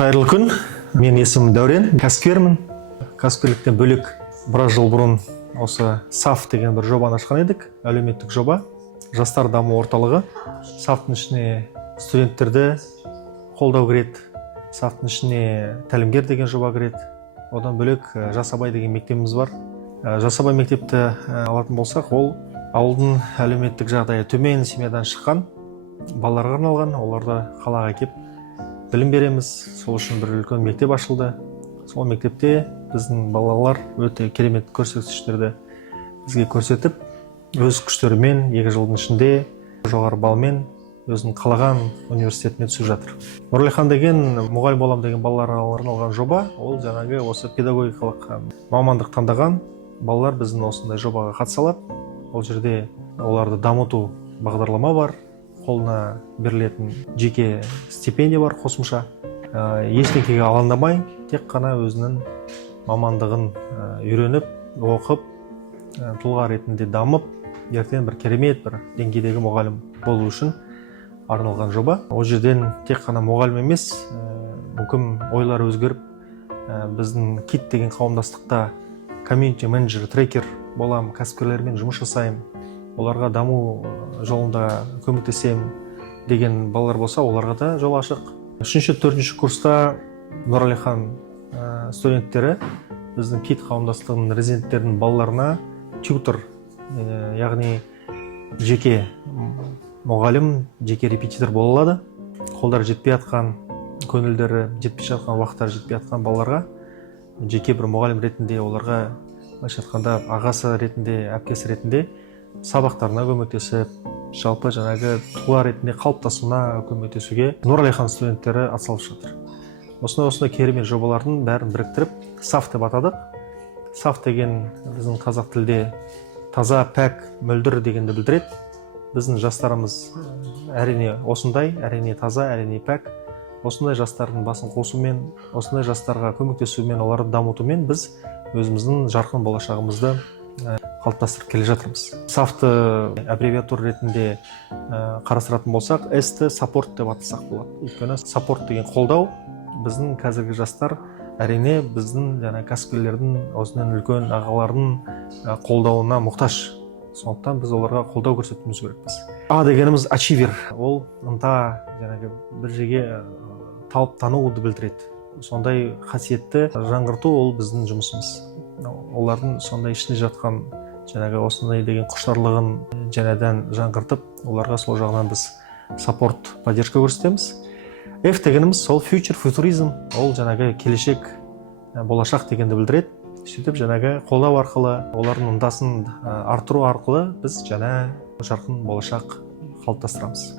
Қайырлы күн. Мен есімім Дәурен, кәсіпкермін. Кәсіпкерліктен бөлек біраз жыл бұрын осы САФ деген бір жобаны ашқан едік. Әлеуметтік жоба, жастар даму орталығы. САФтың ішіне студенттерді қолдау кіреді. САФтың ішіне тәлімгер деген жоба кіреді. Одан бөлек Жасабай деген мектебіміз бар. Жасабай мектепті алатын болсақ, ол ауылдың әлеуметтік жағдайы төмен семьядан шыққан балаларға арналған. Оларды қалаға кеп білім береміз. Сол үшін бір үлкен мектеп ашылды. Сол мектепте біздің балалар өте керемет көрсеткіштерді бізге көрсетіп, өз күштерімен 2 жылдың ішінде жоғары балмен өзінің қалаған университетіне түсіп жатыр. Нұрлихан деген мұғалім болам деген балаларға арналған жоба. Ол жаңағы осы педагогикалық мамандық таңдаған балалар біздің осындай жобаға қатыса алады. Ол жерде оларды дамыту бағдарлама бар. Қолына берілетін жеке стипендия бар қосымша. Ештеңеге алаңдамай, тек қана өзінің мамандығын үйреніп, оқып, тұлға ретінде дамып, ертең бір керемет бір деңгейдегі мұғалім болу үшін арналған жоба. Ол жерден тек қана мұғалім емес, мүмкін ойлар өзгеріп, біздің KIT деген қауымдастықта комьюнити менеджер, трекер болам, кәсіпкерлермен жұмыс жасаймын, оларға даму жолында көмектесемін деген балалар болса, оларға да жол ашық. 3-4 курста Нұралихан студенттері біздің KIT қауымдастығының резиденттерінің балаларына тьютор, яғни жеке мұғалім, жеке репетитор бола алады. Қолдары жетпей жатқан, көңілдері жетпей жатқан, уақыттары жетпей жатқан балаларға жеке бір мұғалім ретінде, оларға айтқанда ағасы ретінде, әпкесі ретінде сабақтарына көмектесіп, жалпы жаңағы тұлға ретінде қалыптасуына көмектесуге Нұралихан студенттері атсалысып жатыр. Осындай керемет жобалардың бәрін біріктіріп САФ деп атадық. САФ деген біздің қазақ тілде таза, пәк, мөлдір дегенді білдіреді. Біздің жастарымыз әрине осындай, әрине таза, әрине пәк. Осындай жастардың басын қосумен, осындай жастарға көмектесумен, оларды дамытумен біз өзіміздің жарқын болашағымызды қалыптастырып келе жатырмыз. САФты аббревиатура ретінде қарастыратын болсақ, ST Support деп атасақ болады. Өйткені Support деген қолдау, біздің қазіргі жастар әрине біздің кәсіпкерлердің, осының үлкен ағалардың қолдауына мұқтаж. Сондықтан біз оларға қолдау көрсетуіміз керекпіз. А дегеніміз Achiever, ол ынта, бір жерге талып тануды білдіреді. Сондай қасиетті жаңғырту ол біздің жұмысымыз. Олардың сондай ішінде жатқан осындай деген құштарлығын жаңадан жаңғыртып, оларға сол жағынан біз саппорт, поддержка көрсетеміз. F дегеніміз сол future, futurism, ол келешек, болашақ дегенді білдіреді. Сөйтіп қолдау арқылы, олардың ынтасын арттыру арқылы біз жарқын болашақ қалыптастырамыз.